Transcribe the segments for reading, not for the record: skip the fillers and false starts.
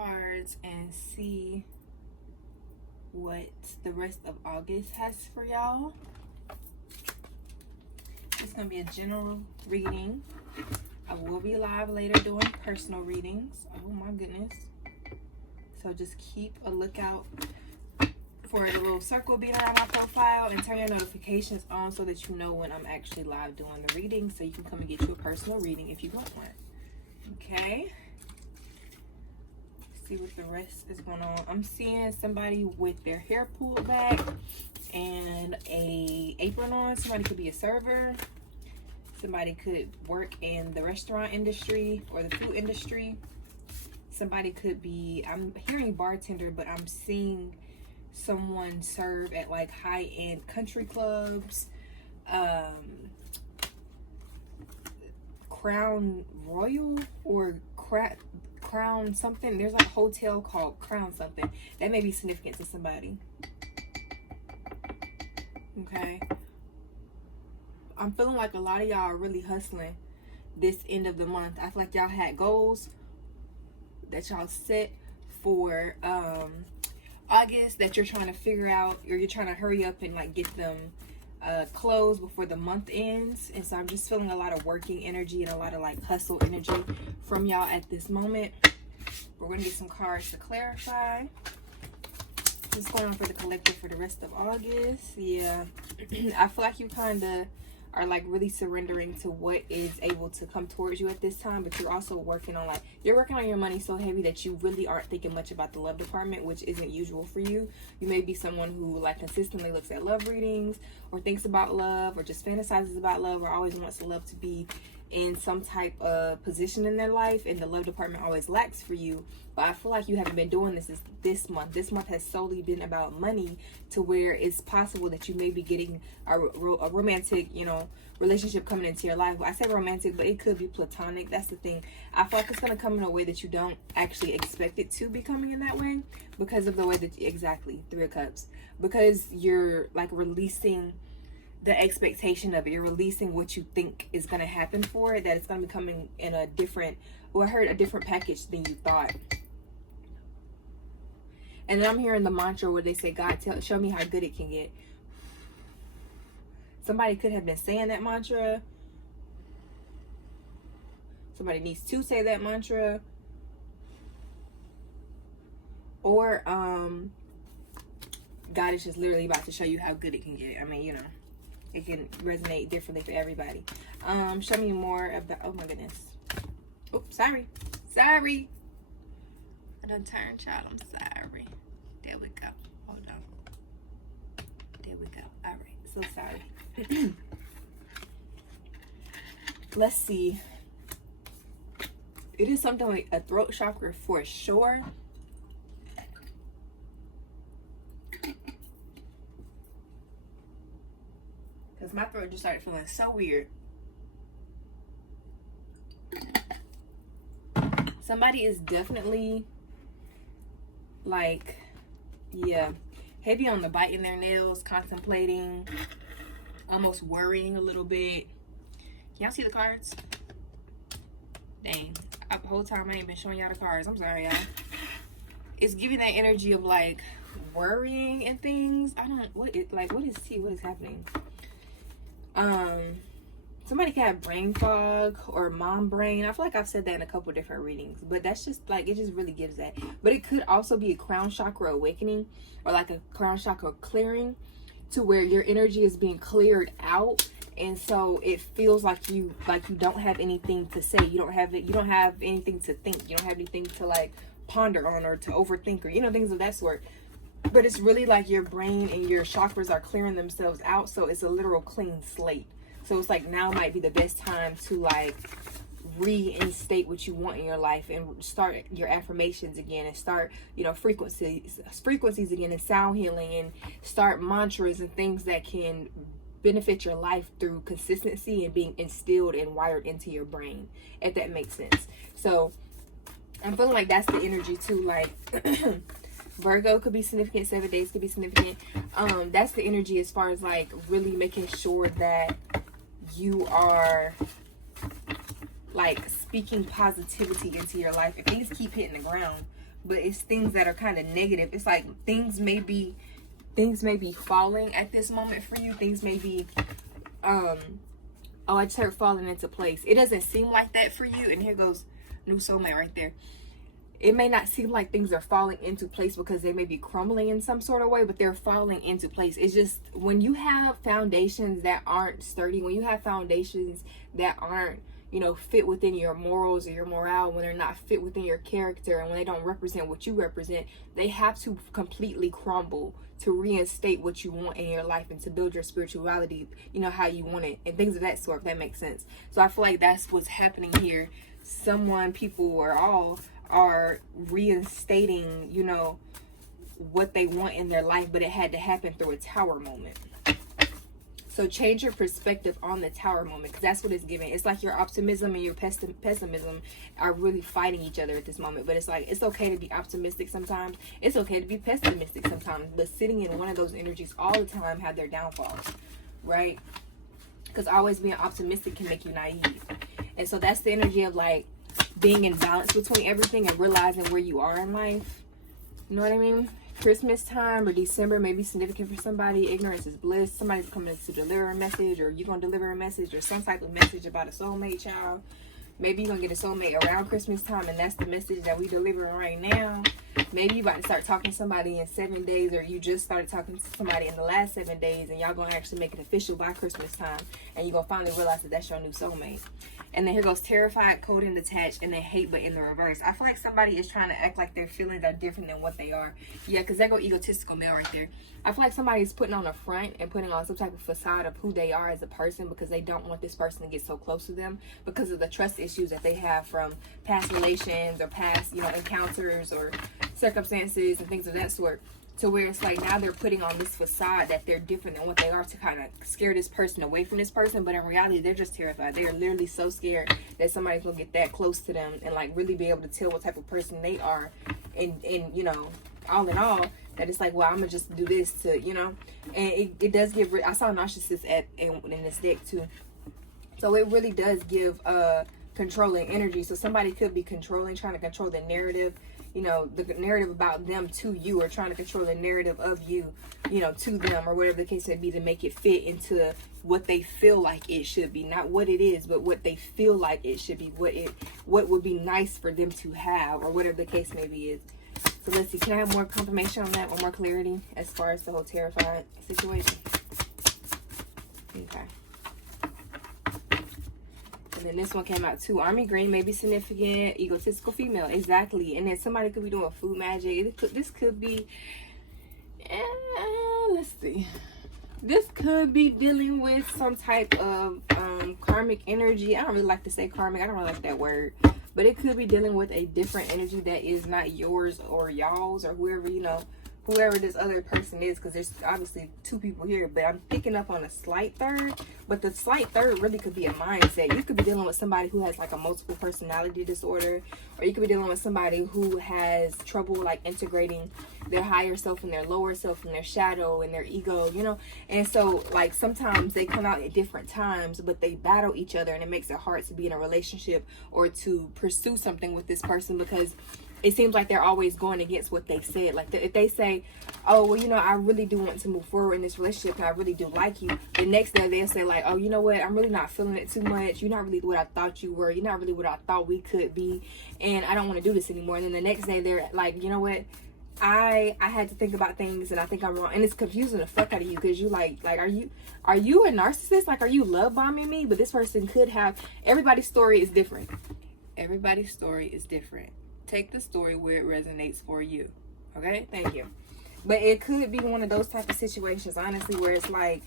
cards and see what the rest of August has for y'all. It's gonna be a general reading. I will be live later doing personal readings. Oh my goodness. So just keep a lookout for the little circle being around my profile and turn your notifications on so that you know when I'm actually live doing the reading, so you can come and get you a personal reading if you want one. Okay. See what the rest is going on. I'm seeing somebody with their hair pulled back and a apron on. Somebody could be a server. Somebody could work in the restaurant industry or the food industry. Somebody could be, I'm hearing bartender, but I'm seeing someone serve at like high-end country clubs, Crown Royal or Crown something. There's like a hotel called Crown something. That may be significant to somebody. Okay. I'm feeling like a lot of y'all are really hustling this end of the month. I feel like y'all had goals that y'all set for August that you're trying to figure out, or you're trying to hurry up and like get them closed before the month ends. And so I'm just feeling a lot of working energy and a lot of like hustle energy from y'all at this moment. We're going to get some cards to clarify what's going on for the collective for the rest of August. Yeah. I feel like you kind of are like really surrendering to what is able to come towards you at this time, but you're also working on like, you're working on your money so heavy that you really aren't thinking much about the love department, which isn't usual for you. You may be someone who like consistently looks at love readings or thinks about love or just fantasizes about love or always wants love to be in some type of position in their life, and the love department always lacks for you. But I feel like you haven't been doing this month. This month has solely been about money, to where it's possible that you may be getting a romantic, you know, relationship coming into your life. I say romantic, but it could be platonic. That's the thing. I feel like it's going to come in a way that you don't actually expect it to be coming in that way, because of the way that, exactly, Three of Cups, because you're like releasing the expectation of it. You're releasing what you think is going to happen for it, that it's going to be coming in a different, or I heard a different package than you thought. And then I'm hearing the mantra where they say, God, show me how good it can get. Somebody could have been saying that mantra. Somebody needs to say that mantra. Or God is just literally about to show you how good it can get. I mean, you know, it can resonate differently for everybody. Show me more about, oh my goodness. Oops, sorry. I done turned, child. I'm sorry. There we go. Hold on. There we go. All right. So sorry. Let's see. It is something like a throat chakra for sure. Because my throat just started feeling so weird. Somebody is definitely like, yeah, heavy on the biting their nails, contemplating, almost worrying a little bit. Can y'all see the cards? Dang, the whole time I ain't been showing y'all the cards. I'm sorry, y'all. It's giving that energy of like worrying and things. I don't, what is tea? What is happening? Somebody can have brain fog or mom brain. I feel like I've said that in a couple different readings, but that's just like, it just really gives that. But it could also be a crown chakra awakening, or like a crown chakra clearing, to where your energy is being cleared out, and so it feels like you don't have anything to say. You don't have anything to think. You don't have anything to like ponder on or to overthink, or, you know, things of that sort. But it's really like your brain and your chakras are clearing themselves out, so it's a literal clean slate. So it's like now might be the best time to like reinstate what you want in your life and start your affirmations again, and start, you know, frequencies again, and sound healing, and start mantras and things that can benefit your life through consistency and being instilled and wired into your brain, if that makes sense. So I'm feeling like that's the energy too. Like Virgo could be significant, 7 days could be significant. That's the energy as far as like really making sure that you are like speaking positivity into your life. And things keep hitting the ground, but it's things that are kind of negative. It's like things may be falling at this moment for you. Things may be oh, I just heard falling into place. It doesn't seem like that for you. And here goes new soulmate right there. It may not seem like things are falling into place because they may be crumbling in some sort of way, but they're falling into place. It's just when you have foundations that aren't sturdy, when you have foundations that aren't, you know, fit within your morals or your morale, when they're not fit within your character, and when they don't represent what you represent, they have to completely crumble to reinstate what you want in your life and to build your spirituality, you know, how you want it, and things of that sort, if that makes sense. So I feel like that's what's happening here. Someone, people, or all are reinstating, you know, what they want in their life, but it had to happen through a tower moment. So change your perspective on the tower moment, because that's what it's giving. It's like your optimism and your pessimism are really fighting each other at this moment. But it's like, it's okay to be optimistic sometimes. It's okay to be pessimistic sometimes. But sitting in one of those energies all the time have their downfalls, right? Because always being optimistic can make you naive. And so that's the energy of like being in balance between everything and realizing where you are in life. You know what I mean? Christmas time or December may be significant for somebody. Ignorance is bliss. Somebody's coming to deliver a message, or you're going to deliver a message, or some type of message about a soulmate, child. Maybe you're going to get a soulmate around Christmas time, and that's the message that we delivering right now. Maybe you about to start talking to somebody in 7 days, or you just started talking to somebody in the last 7 days, and y'all going to actually make it official by Christmas time, and you're going to finally realize that that's your new soulmate. And then here goes terrified, cold, and detached, and then hate, but in the reverse. I feel like somebody is trying to act like their feelings are different than what they are. Yeah, because that go egotistical male right there. I feel like somebody is putting on a front and putting on some type of facade of who they are as a person, because they don't want this person to get so close to them because of the trust issues that they have from past relations or past, you know, encounters or circumstances and things of that sort. To where it's like now they're putting on this facade that they're different than what they are to kind of scare this person away from this person. But in reality, they're just terrified. They are literally so scared that somebody's going to get that close to them and like really be able to tell what type of person they are. And you know, all in all, that it's like, well, I'm going to just do this to, you know. And it does give, I saw narcissists in this deck too. So it really does give controlling energy. So somebody could be controlling, trying to control the narrative, you know, the narrative about them to you, or trying to control the narrative of you, you know, to them, or whatever the case may be, to make it fit into what they feel like it should be. Not what it is, but what they feel like it should be, what would be nice for them to have, or whatever the case may be is. So let's see, can I have more confirmation on that, or more clarity as far as the whole terrified situation? Okay. And then this one came out too. Army green may be significant. Egotistical female. Exactly. And then somebody could be doing food magic. This could be... let's see. This could be dealing with some type of karmic energy. I don't really like to say karmic. I don't really like that word. But it could be dealing with a different energy that is not yours or y'all's, or whoever, you know, whoever this other person is, because there's obviously two people here, but I'm picking up on a slight third. But the slight third really could be a mindset. You could be dealing with somebody who has like a multiple personality disorder, or you could be dealing with somebody who has trouble like integrating their higher self and their lower self and their shadow and their ego, you know. And so like sometimes they come out at different times, but they battle each other, and it makes it hard to be in a relationship or to pursue something with this person, because it seems like they're always going against what they said. Like if they say, oh, well, you know, I really do want to move forward in this relationship and I really do like you, the next day they'll say like, oh, you know what, I'm really not feeling it too much. You're not really what I thought you were. You're not really what I thought we could be, and I don't want to do this anymore. And then the next day they're like, you know what, I had to think about things and I think I'm wrong. And it's confusing the fuck out of you, because you like are you a narcissist? Like, are you love bombing me? But this person could have, everybody's story is different. Everybody's story is different. Take the story where it resonates for you. Okay, thank you. But it could be one of those type of situations, honestly, where it's like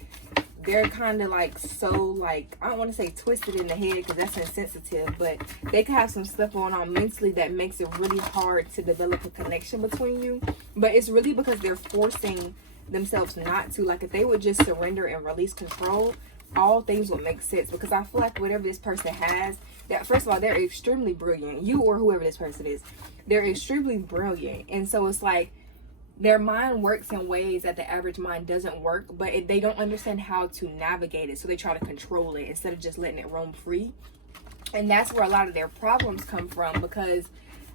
they're kind of like so like, I don't want to say twisted in the head because that's insensitive, but they could have some stuff going on mentally that makes it really hard to develop a connection between you. But it's really because they're forcing themselves not to. Like if they would just surrender and release control, all things would make sense. Because I feel like whatever this person has, that first of all, they're extremely brilliant. You or whoever this person is, they're extremely brilliant. And so it's like their mind works in ways that the average mind doesn't work, but they don't understand how to navigate it. So they try to control it instead of just letting it roam free. And that's where a lot of their problems come from, because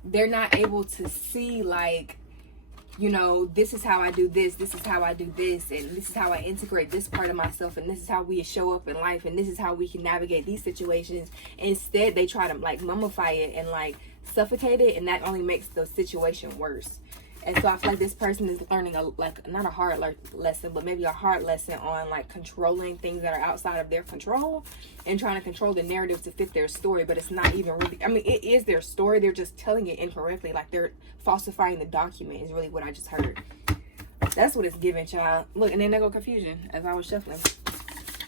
they're not able to see, like, you know, this is how I do this, this is how I do this, and this is how I integrate this part of myself, and this is how we show up in life, and this is how we can navigate these situations. Instead, they try to like mummify it and like suffocate it, and that only makes the situation worse. And so I feel like this person is learning not a hard lesson, but maybe a hard lesson on like controlling things that are outside of their control and trying to control the narrative to fit their story. But it's not even really, I mean, it is their story. They're just telling it incorrectly. Like they're falsifying the document is really what I just heard. That's what it's giving, child. Look, and then there go confusion as I was shuffling.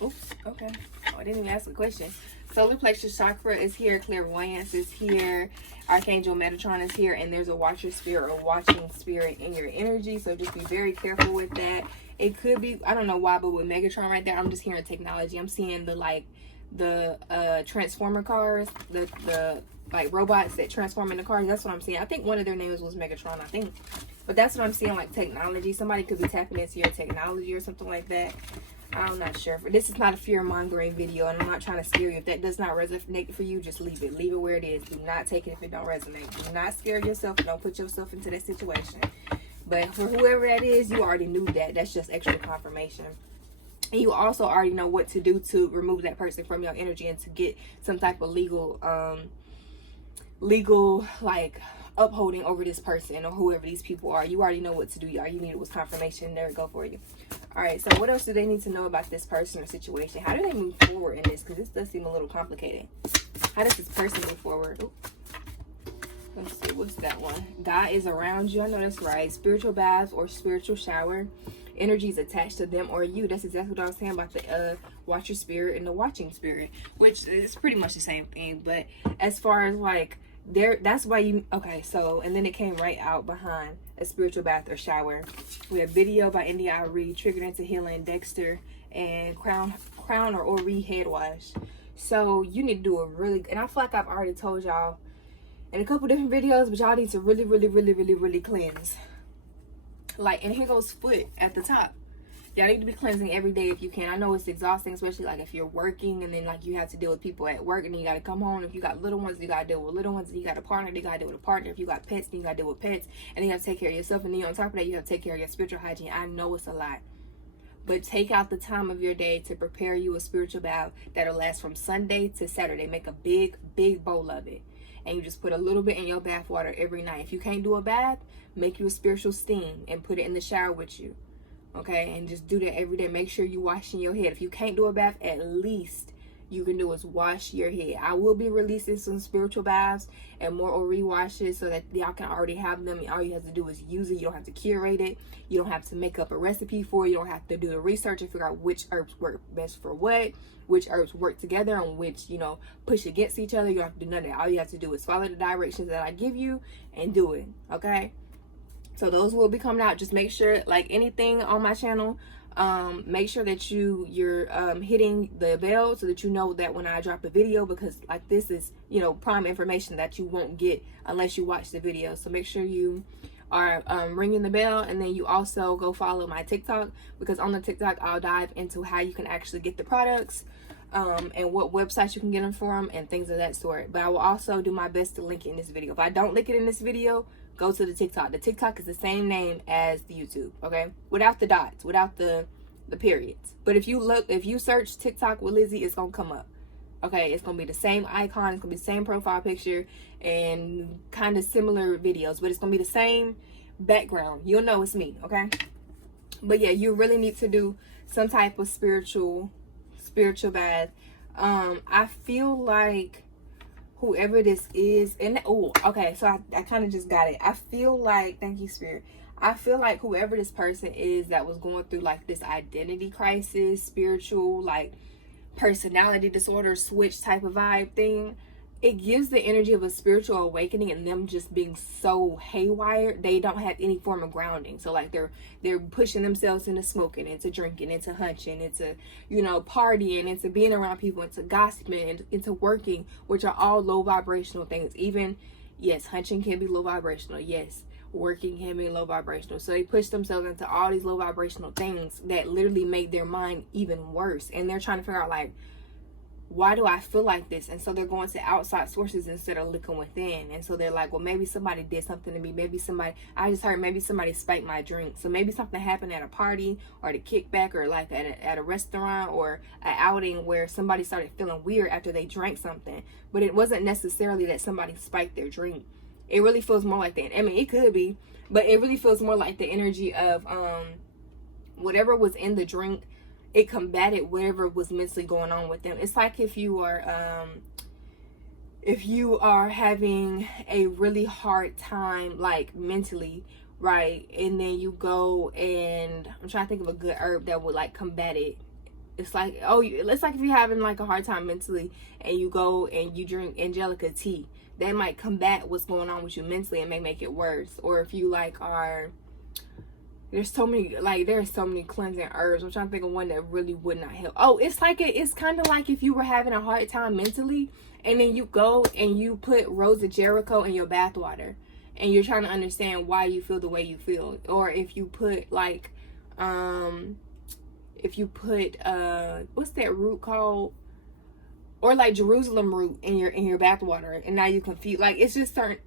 Oops, okay. Oh, I didn't even ask a question. Solar plexus chakra is here. Clairvoyance is here. Archangel Metatron is here. And there's a watcher spirit or watching spirit in your energy. So just be very careful with that. It could be, I don't know why, but with Megatron right there, I'm just hearing technology. I'm seeing the Transformer cars, the like robots that transform into cars. That's what I'm seeing. I think one of their names was Megatron, I think. But that's what I'm seeing, like technology. Somebody could be tapping into your technology or something like that. I'm not sure. This is not a fear-mongering video, and I'm not trying to scare you. If that does not resonate for you, just leave it. Leave it where it is. Do not take it if it don't resonate. Do not scare yourself. Don't put yourself into that situation. But for whoever that is, you already knew that. That's just extra confirmation. And you also already know what to do to remove that person from your energy and to get some type of legal like upholding over this person or whoever these people are. You already know what to do. All you needed was confirmation. There it go for you. All right, so what else do they need to know about this person or situation? How do they move forward in this? Because this does seem a little complicated. How does this person move forward? Ooh. Let's see, what's that one? God is around you. I know that's right. Spiritual bath or spiritual shower. Energies attached to them or you. That's exactly what I was saying about the watcher spirit and the watching spirit, which is pretty much the same thing. But as far as like that's why you, okay, so and then it came right out behind a spiritual bath or shower. We have video by India Reed, Triggered into Healing, Dexter, and Crown or Ori head wash. So you need to do a really, and I feel like I've already told y'all in a couple different videos, but y'all need to really cleanse. Like, and here goes foot at the top. Y'all need to be cleansing every day if you can. I know it's exhausting, especially like if you're working and then like you have to deal with people at work and then you got to come home. If you got little ones, you got to deal with little ones. If you got a partner, you got to deal with a partner. If you got pets, then you got to deal with pets. And then you have to take care of yourself. And then on top of that, you have to take care of your spiritual hygiene. I know it's a lot. But take out the time of your day to prepare you a spiritual bath that'll last from Sunday to Saturday. Make a big bowl of it. And you just put a little bit in your bath water every night. If you can't do a bath, make you a spiritual steam and put it in the shower with you. Okay, and just do that every day. Make sure you washing your head. If you can't do a bath, at least you can do is wash your head. I will be releasing some spiritual baths and more or re-washes so that y'all can already have them. All you have to do is use it. You don't have to curate it. You don't have to make up a recipe for it. You don't have to do the research and figure out which herbs work best for what, which herbs work together and which, you know, push against each other. You don't have to do none of that. All you have to do is follow the directions that I give you and do it. Okay? So those will be coming out. Just make sure, like anything on my channel, make sure that you're hitting the bell so that you know that when I drop a video, because like this is, you know, prime information that you won't get unless you watch the video. So make sure you are ringing the bell, and then you also go follow my TikTok, because on the TikTok I'll dive into how you can actually get the products and what websites you can get them from and things of that sort. But I will also do my best to link it in this video. If I don't link it in this video, go to the TikTok. The TikTok is the same name as the YouTube, okay? Without the dots, without the periods. But if you search TikTok with Lizzy, it's gonna come up. Okay, it's gonna be the same icon, it's gonna be the same profile picture and kind of similar videos, but it's gonna be the same background. You'll know it's me, okay? But yeah, you really need to do some type of spiritual bath. I feel like whoever this is, and oh, okay, so I kind of just got it. I feel like, thank you, Spirit. I feel like whoever this person is that was going through like this identity crisis, spiritual, like personality disorder switch type of vibe thing, it gives the energy of a spiritual awakening and them just being so haywire. They don't have any form of grounding. So like they're pushing themselves into smoking, into drinking, into hunching, into, you know, partying, into being around people, into gossiping, into working, which are all low vibrational things. Even, yes, hunching can be low vibrational. Yes, working can be low vibrational. So they push themselves into all these low vibrational things that literally make their mind even worse. And they're trying to figure out like, why do I feel like this? And so they're going to outside sources instead of looking within. And so they're like, well, maybe somebody did something to me. Maybe somebody, I just heard maybe somebody spiked my drink. So maybe something happened at a party or at a kickback or like at a restaurant or an outing where somebody started feeling weird after they drank something. But it wasn't necessarily that somebody spiked their drink. It really feels more like that. I mean, it could be, but it really feels more like the energy of whatever was in the drink, it combated whatever was mentally going on with them. It's like if you are having a really hard time, like mentally, right? And then you go and I'm trying to think of a good herb that would like combat it. It's like, it's like if you're having like a hard time mentally and you go and you drink Angelica tea, that might combat what's going on with you mentally and may make it worse. Or if you like there's so many cleansing herbs. I'm trying to think of one that really would not help. It's kind of like if you were having a hard time mentally and then you go and you put Rose of Jericho in your bath water and you're trying to understand why you feel the way you feel. Or if you put like what's that root called? Or like Jerusalem root in your bath water, and now you confuse. Like, it's just certain,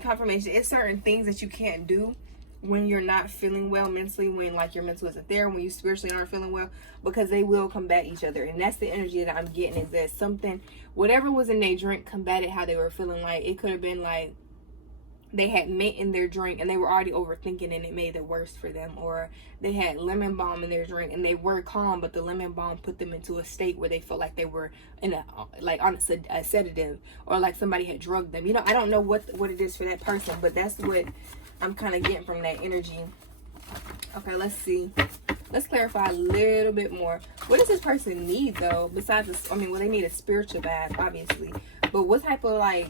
confirmation. It's certain things that you can't do when you're not feeling well mentally, when like your mental isn't there, when you spiritually aren't feeling well, because they will combat each other. And that's the energy that I'm getting, is that something, whatever was in their drink combated how they were feeling. Like, it could have been like they had mint in their drink and they were already overthinking and it made it worse for them. Or they had lemon balm in their drink and they were calm, but the lemon balm put them into a state where they felt like they were in on a sedative, or like somebody had drugged them. I don't know what it is for that person, but that's what I'm kind of getting from that energy. Okay, let's see. Let's clarify a little bit more. What does this person need though? Besides this, they need a spiritual bath, obviously. But what type of I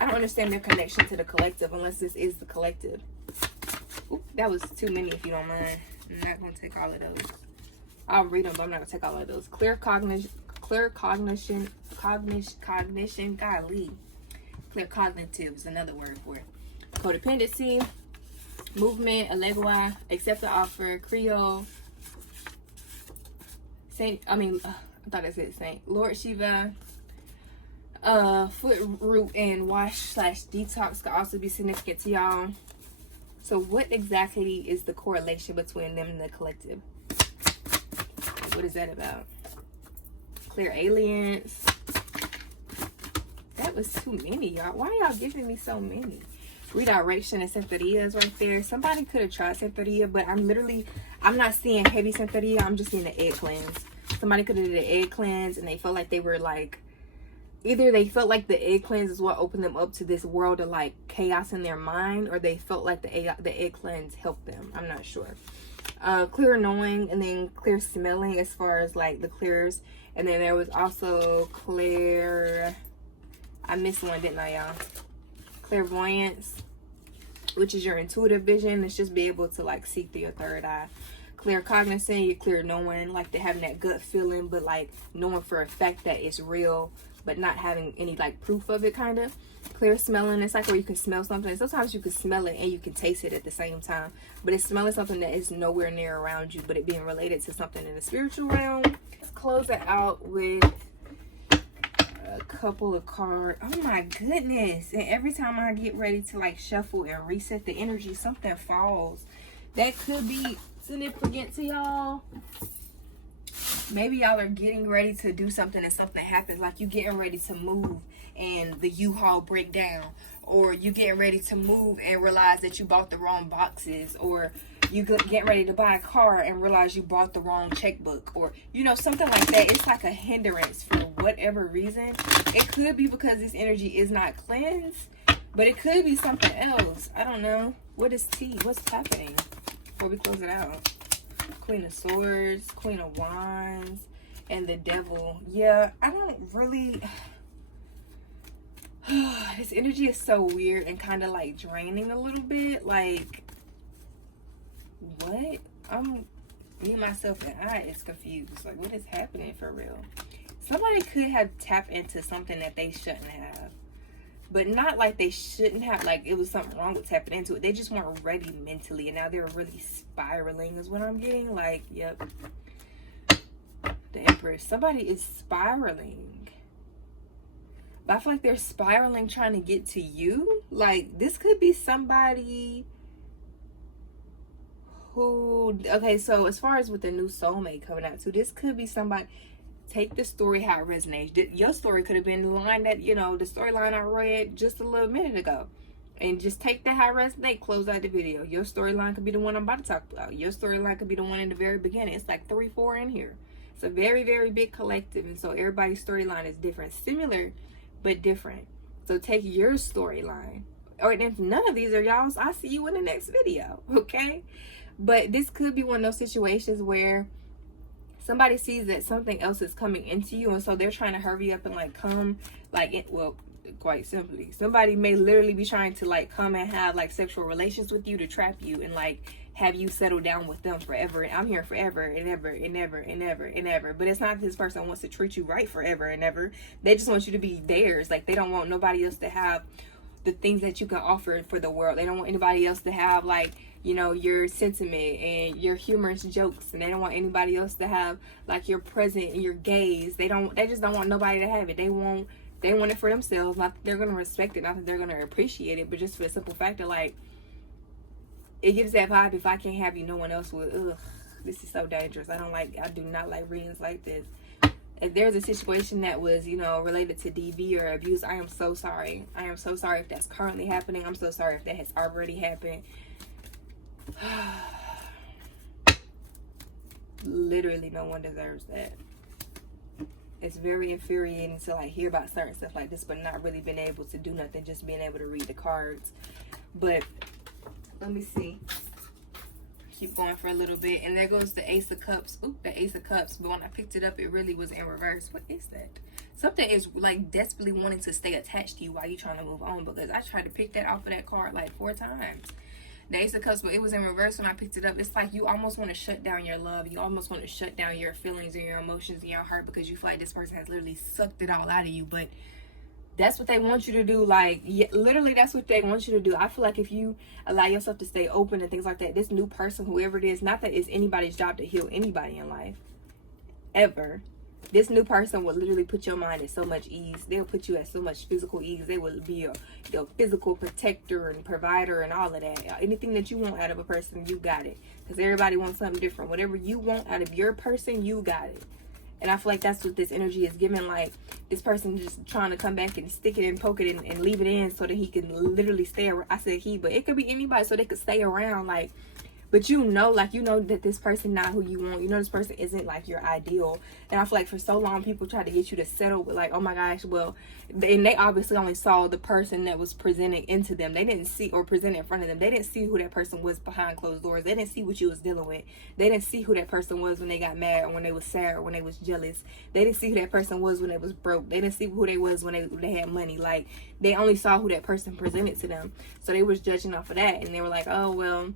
don't understand their connection to the collective unless this is the collective. Oop, that was too many if you don't mind. I'm not going to take all of those. I'll read them, but I'm not going to take all of those. Clear cognition, golly. Clear cognitive is another word for it. Codependency, movement, Elegua, accept the offer, Creole, Saint, I thought I said Saint, Lord Shiva, foot root and wash / detox could also be significant to y'all. So what exactly is the correlation between them and the collective? What is that about? Clear aliens. That was too many, y'all. Why are y'all giving me so many? Redirection and Santeria is right there. Somebody could have tried Santeria, but I'm not seeing heavy Santeria. I'm just seeing the egg cleanse. Somebody could have did the egg cleanse and they felt like they were like, either they felt like the egg cleanse is what opened them up to this world of like chaos in their mind, or they felt like the egg cleanse helped them. I'm not sure. Clear knowing, and then clear smelling as far as like the clears. And then there was also clear, I missed one, didn't I, y'all? Clairvoyance, which is your intuitive vision. It's just be able to like see through your third eye. Clear cognizant, you're clear knowing, like they're having that gut feeling, but like knowing for a fact that it's real, but not having any like proof of it, kind of. Clear smelling, it's like where you can smell something. Sometimes you can smell it and you can taste it at the same time, but it's smelling something that is nowhere near around you, but it being related to something in the spiritual realm. Let's close it out with a couple of cards. Oh my goodness. And every time I get ready to like shuffle and reset the energy, something falls. That could be significant to y'all. Maybe y'all are getting ready to do something and something happens, like you getting ready to move and the U-Haul break down, or you getting ready to move and realize that you bought the wrong boxes, or you getting ready to buy a car and realize you bought the wrong checkbook, or something like that. It's like a hindrance for whatever reason. It could be because this energy is not cleansed, but it could be something else. I don't know. What is tea? What's happening before we close it out? Queen of Swords, Queen of Wands, and the Devil. Yeah, I don't really... This energy is so weird and kind of like draining a little bit. Like, what? Me, myself, and I is confused. Like, what is happening for real? Somebody could have tapped into something that they shouldn't have. But not like they shouldn't have, like it was something wrong with tapping into it. They just weren't ready mentally, and now they're really spiraling is what I'm getting. Like, yep. The Empress. Somebody is spiraling. But I feel like they're spiraling trying to get to you. Like, this could be somebody who... Okay, so as far as with the new soulmate coming out too, this could be somebody... Take the story how it resonates. Your story could have been the line that, you know, the storyline I read just a little minute ago. And just take that how it resonates, close out the video. Your storyline could be the one I'm about to talk about. Your storyline could be the one in the very beginning. It's like 3, 4 in here. It's a very, very big collective. And so everybody's storyline is different. Similar, but different. So take your storyline. Or if none of these are y'all's, I'll see you in the next video. Okay? But this could be one of those situations where somebody sees that something else is coming into you. And so they're trying to hurry up and like come like it. Well, quite simply, somebody may literally be trying to like come and have like sexual relations with you to trap you and like have you settle down with them forever. And I'm here forever and ever and ever and ever and ever. But it's not that this person wants to treat you right forever and ever. They just want you to be theirs. Like, they don't want nobody else to have the things that you can offer for the world. They don't want anybody else to have like, you know, your sentiment and your humorous jokes. And they don't want anybody else to have like your present and your gaze. They just don't want nobody to have it. They want it for themselves. Not that they're going to respect it, not that they're going to appreciate it, but just for the simple fact that, like, it gives that vibe, if I can't have you, no one else will. Ugh, this is so dangerous. I do not like readings like this. If there's a situation that was, you know, related to DV or abuse, I am so sorry. I am so sorry if that's currently happening. I'm so sorry if that has already happened. Literally, no one deserves that. It's very infuriating to like hear about certain stuff like this, but not really being able to do nothing, just being able to read the cards. But let me see. Keep going for a little bit, and there goes the Ace of Cups. Oop, the Ace of Cups. But when I picked it up, it really was in reverse. What is that? Something is like desperately wanting to stay attached to you while you're trying to move on, because I tried to pick that off of that card like 4 times. The Ace of Cups, but it was in reverse when I picked it up. It's like you almost want to shut down your love. You almost want to shut down your feelings and your emotions and your heart, because you feel like this person has literally sucked it all out of you. But that's what they want you to do. Like, yeah, literally, that's what they want you to do. I feel like if you allow yourself to stay open and things like that, this new person, whoever it is, not that it's anybody's job to heal anybody in life, ever. This new person will literally put your mind at so much ease. They'll put you at so much physical ease. They will be your physical protector and provider and all of that. Anything that you want out of a person, you got it. Because everybody wants something different. Whatever you want out of your person, you got it. And I feel like that's what this energy is giving. Like, this person just trying to come back and stick it and poke it and leave it in so that he can literally stay around. I said he, but it could be anybody, so they could stay around. Like, but you know that this person not who you want. You know this person isn't like your ideal. And I feel like for so long people try to get you to settle with like, oh my gosh, well, and they obviously only saw the person that was presenting into them. They didn't see, or presented in front of them, they didn't see who that person was behind closed doors. They didn't see what you was dealing with. They didn't see who that person was when they got mad, or when they was sad, or when they was jealous. They didn't see who that person was when they was broke. They didn't see who they was when they had money. Like, they only saw who that person presented to them. So they was judging off of that, and they were like, oh well,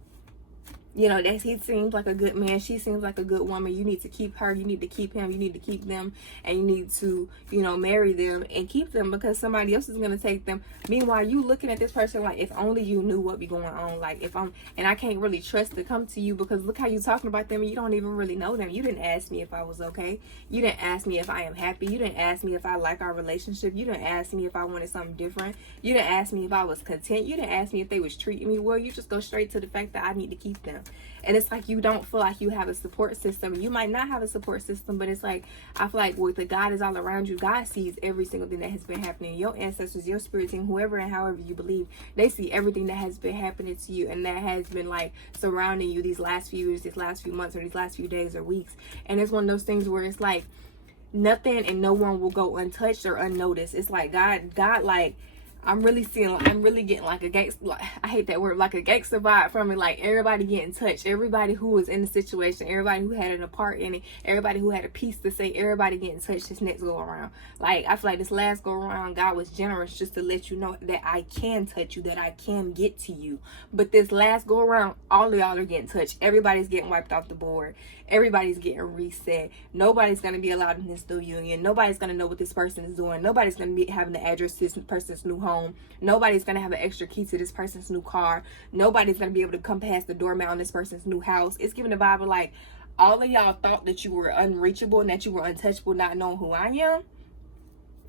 you know, he seems like a good man, she seems like a good woman, you need to keep her, you need to keep him, you need to keep them, and you need to, you know, marry them and keep them, because somebody else is going to take them. Meanwhile, you looking at this person like, if only you knew what be going on. Like, and I can't really trust to come to you, because look how you talking about them, and you don't even really know them. You didn't ask me if I was okay. You didn't ask me if I am happy. You didn't ask me if I like our relationship. You didn't ask me if I wanted something different. You didn't ask me if I was content. You didn't ask me if they was treating me well. You just go straight to the fact that I need to keep them. And it's like you don't feel like you have a support system. You might not have a support system, but it's like, I feel like with the God is all around you, God sees every single thing that has been happening. Your ancestors, your spirit team, whoever and however you believe, they see everything that has been happening to you, and that has been like surrounding you these last few years, these last few months, or these last few days or weeks. And it's one of those things where it's like nothing and no one will go untouched or unnoticed. It's like God like, I'm really getting like a gangster, like, I hate that word, like a gangster vibe from it. Like, everybody getting touched, everybody who was in the situation, everybody who had a part in it, everybody who had a piece to say, everybody getting touched this next go around. Like, I feel like this last go around, God was generous just to let you know that I can touch you, that I can get to you. But this last go around, all of y'all are getting touched. Everybody's getting wiped off the board. Everybody's getting reset. Nobody's going to be allowed in this new union. Nobody's going to know what this person is doing. Nobody's going to be having the address to this person's new home. Nobody's going to have an extra key to this person's new car. Nobody's going to be able to come past the doormat on this person's new house. It's giving the vibe of like, all of y'all thought that you were unreachable and that you were untouchable, not knowing who I am,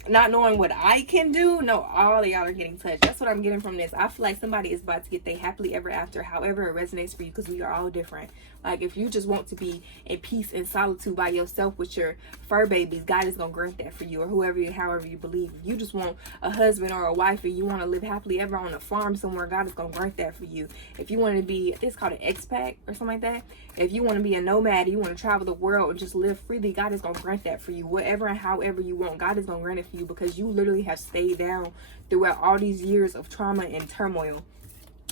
not knowing what I can do. No, all of y'all are getting touched. That's what I'm getting from this. I feel like somebody is about to get their happily ever after, however it resonates for you, because we are all different. Like, if you just want to be in peace and solitude by yourself with your fur babies, God is gonna grant that for you, or however you believe. If you just want a husband or a wife and you want to live happily ever on a farm somewhere, God is gonna grant that for you. If you want to be, it's called an expat or something like that. If you want to be a nomad, you want to travel the world and just live freely, God is gonna grant that for you. Whatever and however you want, God is gonna grant it for you, because you literally have stayed down throughout all these years of trauma and turmoil.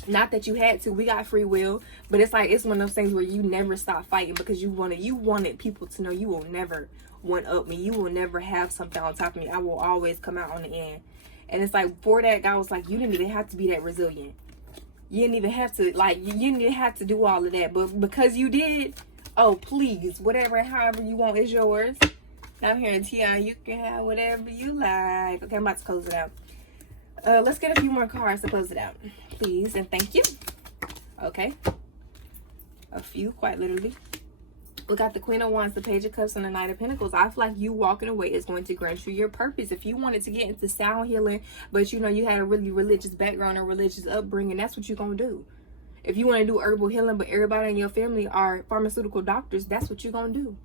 Not that you had to, we got free will, but it's like, it's one of those things where you never stop fighting, because you wanted people to know you will never one up me. You will never have something on top of me. I will always come out on the end. And it's like, for that, God was like, you didn't even have to be that resilient. You didn't even have to, like, you didn't even have to do all of that. But because you did, oh, please, whatever and however you want is yours. I'm here in Tiana, you can have whatever you like. Okay, I'm about to close it out. Let's get a few more cards to close it out, please, and thank you. Okay, a few, quite literally. We got the Queen of Wands, the Page of Cups, and the Knight of Pentacles. I feel like you walking away is going to grant you your purpose. If you wanted to get into sound healing, but you know you had a really religious background or religious upbringing, that's what you're gonna do. If you want to do herbal healing, but everybody in your family are pharmaceutical doctors, that's what you're gonna do.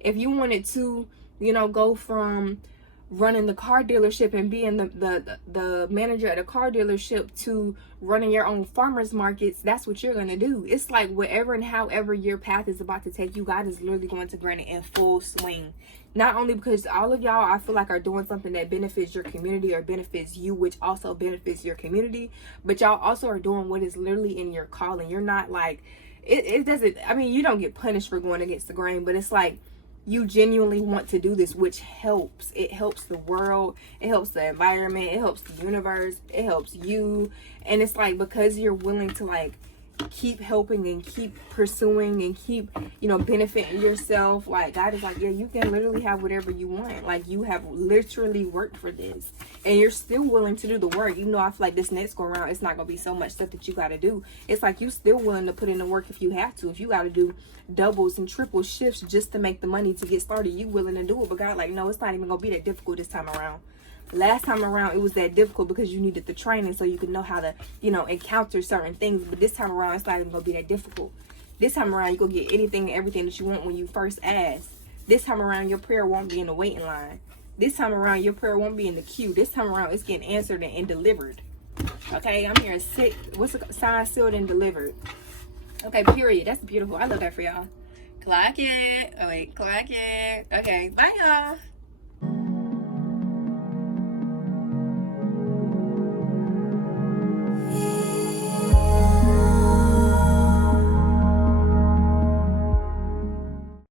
If you wanted to, you know, go from running the car dealership and being the manager at a car dealership to running your own farmers markets, that's what you're gonna do. It's like, whatever and however your path is about to take you, God is literally going to grant it in full swing. Not only because all of y'all, I feel like, are doing something that benefits your community or benefits you, which also benefits your community, but y'all also are doing what is literally in your calling. You're not like, it doesn't, I mean, you don't get punished for going against the grain, but it's like, you genuinely want to do this, which helps. It helps the world, it helps the environment, it helps the universe, it helps you. And it's like, because you're willing to like keep helping and keep pursuing and keep, you know, benefiting yourself, like, God is like, yeah, you can literally have whatever you want. Like, you have literally worked for this, and you're still willing to do the work. You know, I feel like this next go around, it's not gonna be so much stuff that you got to do. It's like, you still willing to put in the work if you have to. If you got to do doubles and triple shifts just to make the money to get started, you willing to do it. But God, like, no, it's not even gonna be that difficult this time around. Last time around, it was that difficult because you needed the training so you could know how to, you know, encounter certain things. But this time around, it's not even gonna be that difficult. This time around, you gonna get anything and everything that you want when you first ask. This time around, your prayer won't be in the waiting line. This time around, your prayer won't be in the queue. This time around, it's getting answered and delivered. Okay, I'm here. What's the sign? Sealed and delivered. Okay, period. That's beautiful. I love that for y'all. Clock it. Oh wait, clock it. Okay, bye y'all.